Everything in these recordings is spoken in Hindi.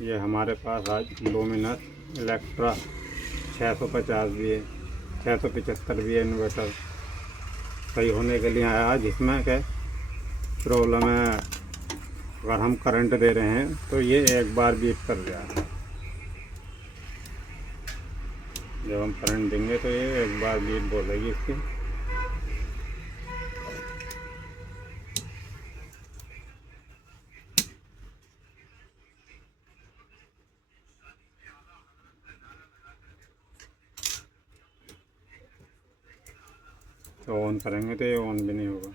ये हमारे पास आज लुमिनस इलेक्ट्रा 650 भी है, 675 भी है इन्वर्टर सही होने के लिए आया। जिसमें क्या प्रॉब्लम है, अगर हम करंट दे रहे हैं तो ये एक बार बीट कर रहा है। जब हम करंट देंगे तो ये एक बार बीट बोलेगी इसकी। तो ऑन करेंगे तो ये ऑन भी नहीं होगा।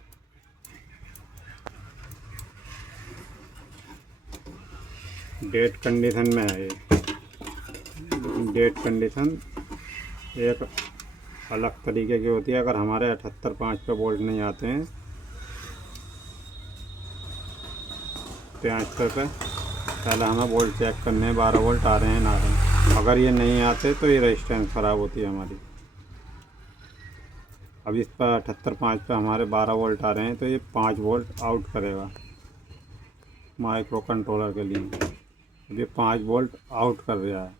डेट कंडीशन में है ये। डेट कंडीशन एक अलग तरीके की होती है। अगर हमारे 78.5 पे वोल्ट नहीं आते हैं, 73 पे, पहले हमें वोल्ट चेक करने हैं 12 वोल्ट आ रहे हैं ना आ रहे हैं। अगर ये नहीं आते तो ये रेजिस्टेंस ख़राब होती है हमारी। अब इस पर 78.5 पे हमारे 12 वोल्ट आ रहे हैं तो ये 5 वोल्ट आउट करेगा माइक्रो कंट्रोलर के लिए। अब ये 5 वोल्ट आउट कर रहा है।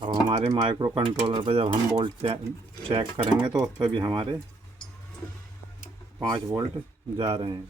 अब हमारे माइक्रो कंट्रोलर पर जब हम वोल्ट चेक करेंगे तो उस पर भी हमारे 5 वोल्ट जा रहे हैं।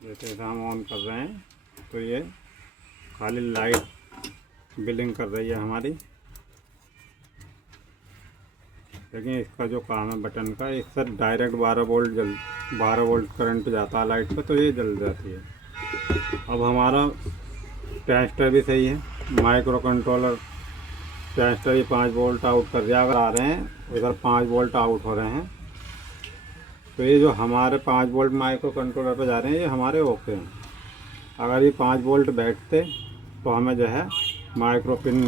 जैसे हम ऑन कर रहे हैं तो ये खाली लाइट बिलिंग कर रही है हमारी, लेकिन इसका जो काम है बटन का, इससे डायरेक्ट 12 वोल्ट करंट जाता है लाइट पे तो ये जल जाती है। अब हमारा टेस्टर भी सही है, माइक्रो कंट्रोलर टेस्टर ये 5 वोल्ट आउट कर दिया। अगर आ रहे हैं इधर 5 वोल्ट आउट हो रहे हैं तो ये जो हमारे 5 वोल्ट माइक्रो कंट्रोलर पे जा रहे हैं ये हमारे ओके हैं। अगर ये 5 वोल्ट बैठते तो हमें जो है माइक्रो पिन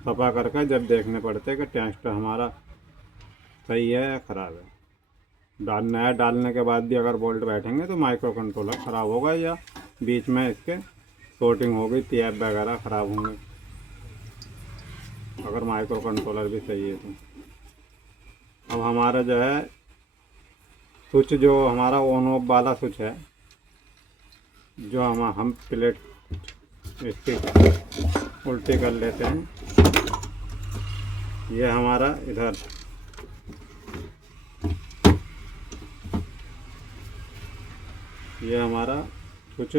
सफा करके जब देखने पड़ते कि टेस्टर हमारा सही है या ख़राब है। नया डालने के बाद भी अगर वोल्ट बैठेंगे तो माइक्रो कंट्रोलर ख़राब होगा या बीच में इसके शॉर्टिंग हो गई, टैप वगैरह ख़राब होंगे। अगर माइक्रो कंट्रोलर भी सही है तो अब हमारा जो है स्विच, जो हमारा ऑन ऑफ वाला स्विच है, जो हम प्लेट इसकी उल्टी कर लेते हैं, ये हमारा इधर ये हमारा स्विच,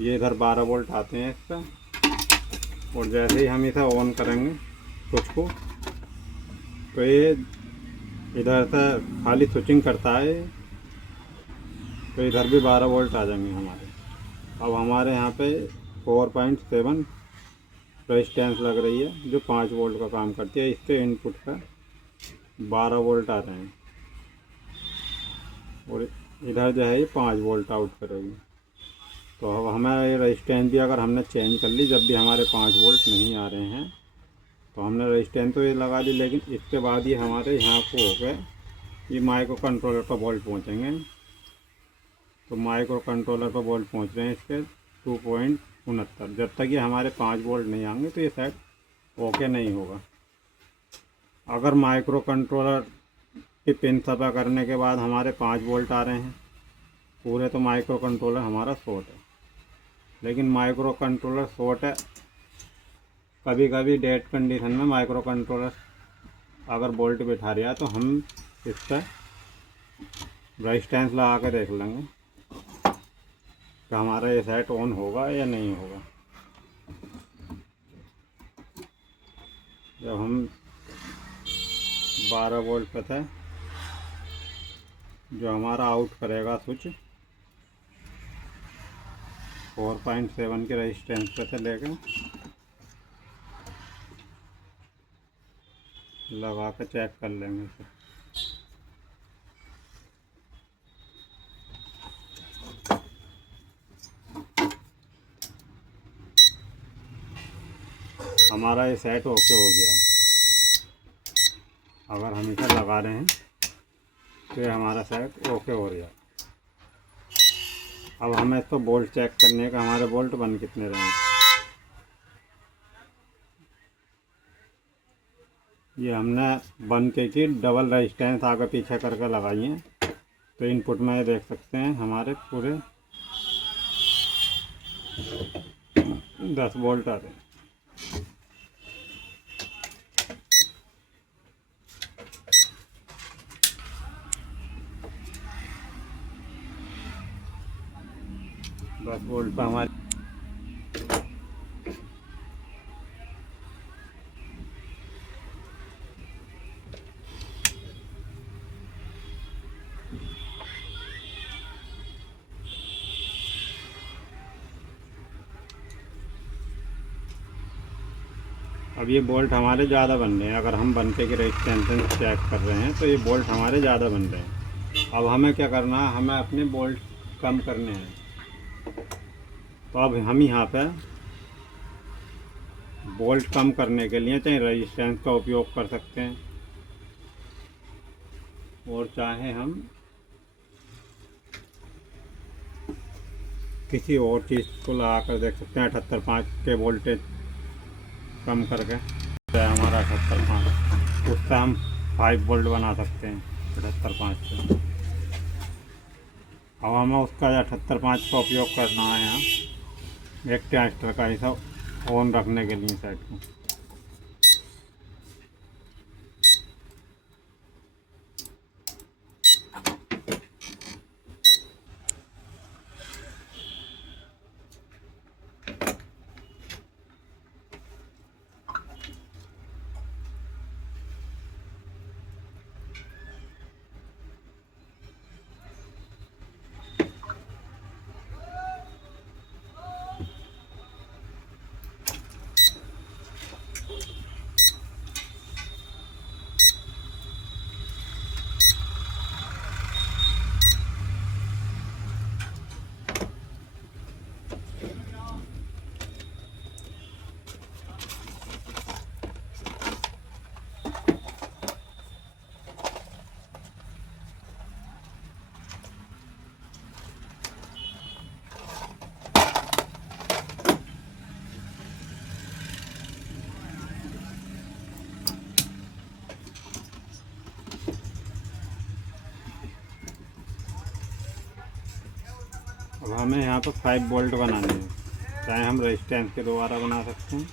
ये इधर 12 वोल्ट आते हैं इसका। और जैसे ही हम इसे ऑन करेंगे स्विच को तो ये इधर से खाली स्विचिंग करता है तो इधर भी 12 वोल्ट आ जाएंगे हमारे। अब हमारे यहाँ पे 4.7 रेजिस्टेंस लग रही है जो 5 वोल्ट का काम करती है। इसके इनपुट का 12 वोल्ट आ रहे हैं और इधर जो है ये 5 वोल्ट आउट करेगी। तो अब हमें ये रेजिस्टेंस भी अगर हमने चेंज कर ली, जब भी हमारे 5 वोल्ट नहीं आ रहे हैं तो हमने रेजिस्टेंस तो ये लगा दी, लेकिन इसके बाद ये हमारे यहाँ को हो गए ये माइक्रो कंट्रोलर पर वोल्ट पहुँचेंगे। तो माइक्रो कंट्रोलर पर वोल्ट पहुँच रहे हैं इसके 2.69। जब तक ये हमारे 5 वोल्ट नहीं आएंगे तो ये सेट ओके नहीं होगा। अगर माइक्रो कंट्रोलर की पिन सफा करने के बाद हमारे 5 वोल्ट आ रहे हैं पूरे तो माइक्रो कंट्रोलर हमारा शॉर्ट है। लेकिन माइक्रो कंट्रोलर शॉर्ट है, कभी कभी डेट कंडीशन में माइक्रो कंट्रोलर अगर वोल्ट बिठा रहा है तो हम इस पर रेजिस्टेंस लगा के देख लेंगे कि हमारा ये सेट ऑन होगा या नहीं होगा। जब हम 12 वोल्ट पे थे, जो हमारा आउट करेगा स्विच 4.7 के रेजिस्टेंस पे से लेकर लगा के चेक कर लेंगे। हमारा ये सेट ओके हो गया। अगर हम इसे लगा रहे हैं तो ये हमारा सेट ओके हो गया। अब हमें इसको बोल्ट चेक करने का, हमारे बोल्ट बन कितने रहे हैं। ये हमने बन के की डबल रेजिस्टेंस आगे पीछे करके लगाई है। तो इनपुट में देख सकते हैं हमारे पूरे 10 बोल्ट आ रहे हैं। बस बोल्ट पर हमारे अब ये बोल्ट हमारे ज़्यादा बन रहे हैं। अगर हम बनते की रेजिस्टेंस चेक कर रहे हैं तो ये बोल्ट हमारे ज़्यादा बन रहे हैं। अब हमें क्या करना है, हमें अपने बोल्ट कम करने हैं। तो अब हम यहाँ पे बोल्ट कम करने के लिए चाहे रेजिस्टेंस का उपयोग कर सकते हैं और चाहे हम किसी और चीज़ को लगा कर देख सकते हैं। 78.5 के वोल्टेज कम करके तो हमारा 78.5, उससे हम 5 वोल्ट बना सकते हैं 78.5 से। अब हमें उसका 78.5 का उपयोग करना है यहाँ एक ट्रांजिस्टर का हिस्सा ऑन रखने के लिए साइड को। अब हमें यहाँ पर 5 वोल्ट बनाने हैं। चाहे हम रेजिस्टेंस के द्वारा बना सकते हैं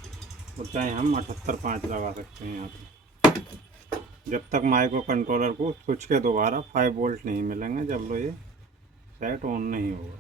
और चाहे हम 78.5 लगा सकते हैं यहाँ पर। जब तक माइक्रो कंट्रोलर को स्विच के द्वारा 5 वोल्ट नहीं मिलेंगे, जब लो ये सेट ऑन नहीं होगा।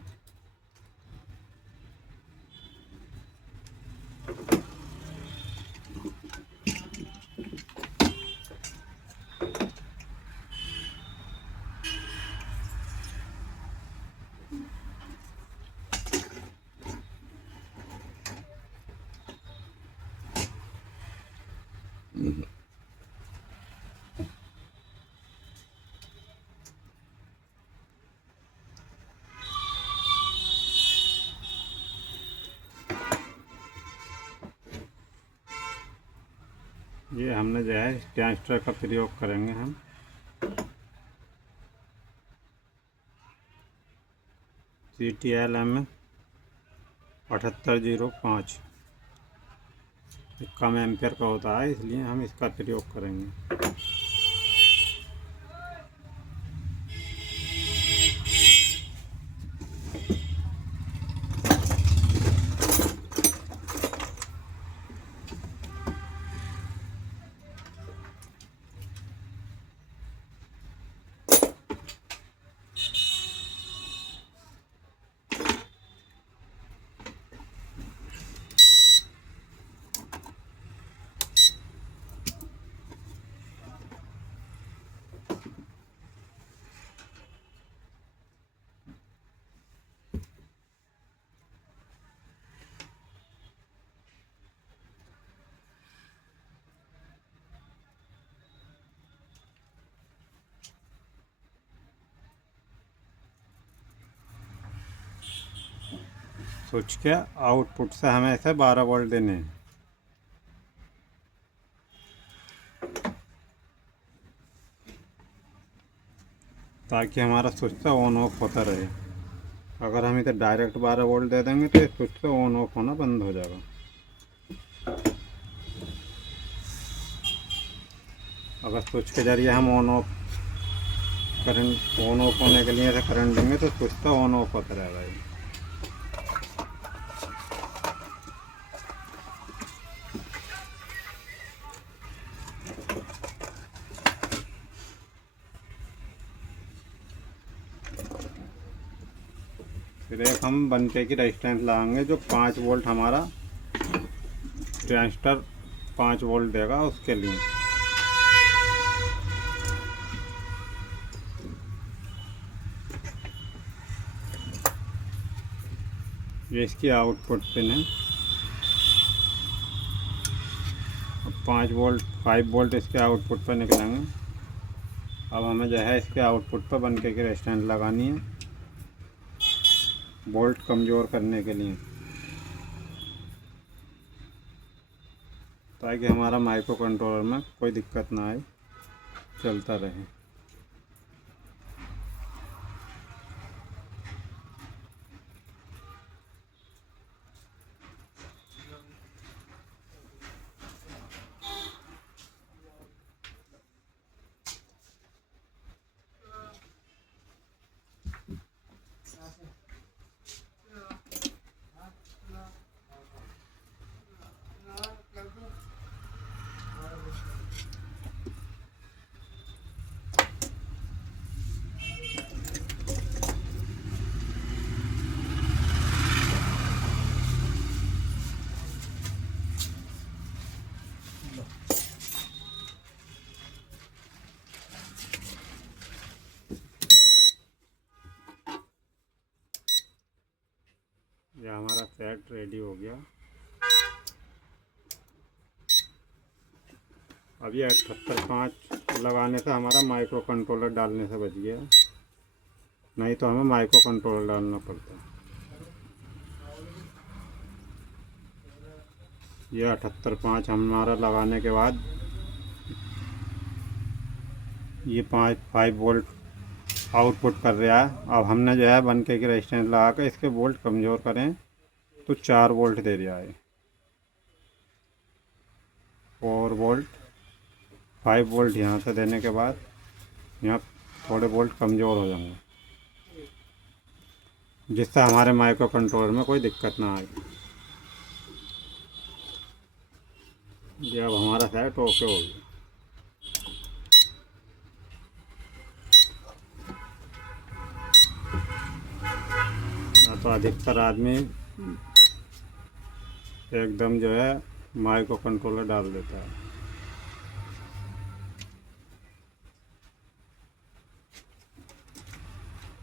ये हमने जो है ट्रांजिस्टर का प्रयोग करेंगे हम। CTL-M 7805 कम एम्पेयर का होता है, इसलिए हम इसका प्रयोग करेंगे। स्विच के आउटपुट से हमें ऐसे 12 वोल्ट देने हैं। ताकि हमारा स्विच ऑन ऑफ होता रहे। अगर हम इधर डायरेक्ट 12 वोल्ट दे देंगे तो ये स्विच ऑन ऑफ होना बंद हो जाएगा। अगर स्विच के ज़रिए हम on off current on off होने के लिए ऐसे करंट देंगे तो स्विच ऑन ऑफ होता रहेगा ये। फिर एक हम 1K की रेजिस्टेंस लगाएंगे जो 5 वोल्ट हमारा ट्रांजिस्टर 5 वोल्ट देगा उसके लिए। ये इसकी आउटपुट पिन है। अब 5 वोल्ट इसके आउटपुट पर निकलेंगे। अब हमें जो है इसके आउटपुट पर 1K की रेजिस्टेंस लगानी है वोल्ट कमज़ोर करने के लिए, ताकि हमारा माइक्रो कंट्रोलर में कोई दिक्कत ना आए, चलता रहे। ये हमारा सेट रेडी हो गया। अब ये 78.5 लगाने से हमारा माइक्रो कंट्रोलर डालने से बच गया, नहीं तो हमें माइक्रो कंट्रोलर डालना पड़ता। ये 78.5 हमारा लगाने के बाद ये 5 वोल्ट आउटपुट कर रहा है। अब हमने जो है 1K की रेजिस्टेंस लगा कर इसके वोल्ट कमज़ोर करें तो 4 वोल्ट दे रहा है। 4 वोल्ट 5 वोल्ट यहाँ से देने के बाद यहाँ थोड़े वोल्ट कमज़ोर हो जाएंगे, जिससे हमारे माइक्रो कंट्रोलर में कोई दिक्कत ना आए। ये अब हमारा सेट ओके हो गया। तो अधिकतर आदमी एकदम जो है माइक्रो कंट्रोलर डाल देता है।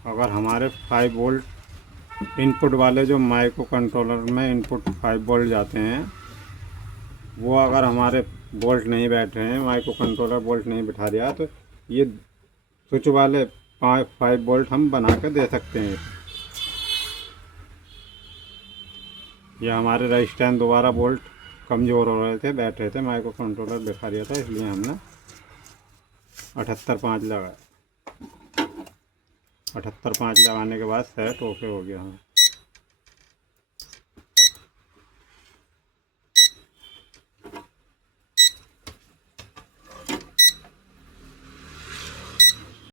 अगर हमारे 5 वोल्ट इनपुट वाले जो माइक्रो कंट्रोलर में इनपुट 5 वोल्ट जाते हैं, वो अगर हमारे वोल्ट नहीं बैठ रहे हैं, माइक्रो कंट्रोलर वोल्ट नहीं बिठा रहा है, तो ये स्विच वाले 5 वोल्ट हम बना कर दे सकते हैं। ये हमारे रेजिस्टेंस दोबारा वोल्ट कमज़ोर हो रहे थे, बैठ रहे थे, माइक्रो कंट्रोलर बिखा रहा था, इसलिए हमने 78.5 लगाया। 78.5 लगाने के बाद सेट ओके हो गया।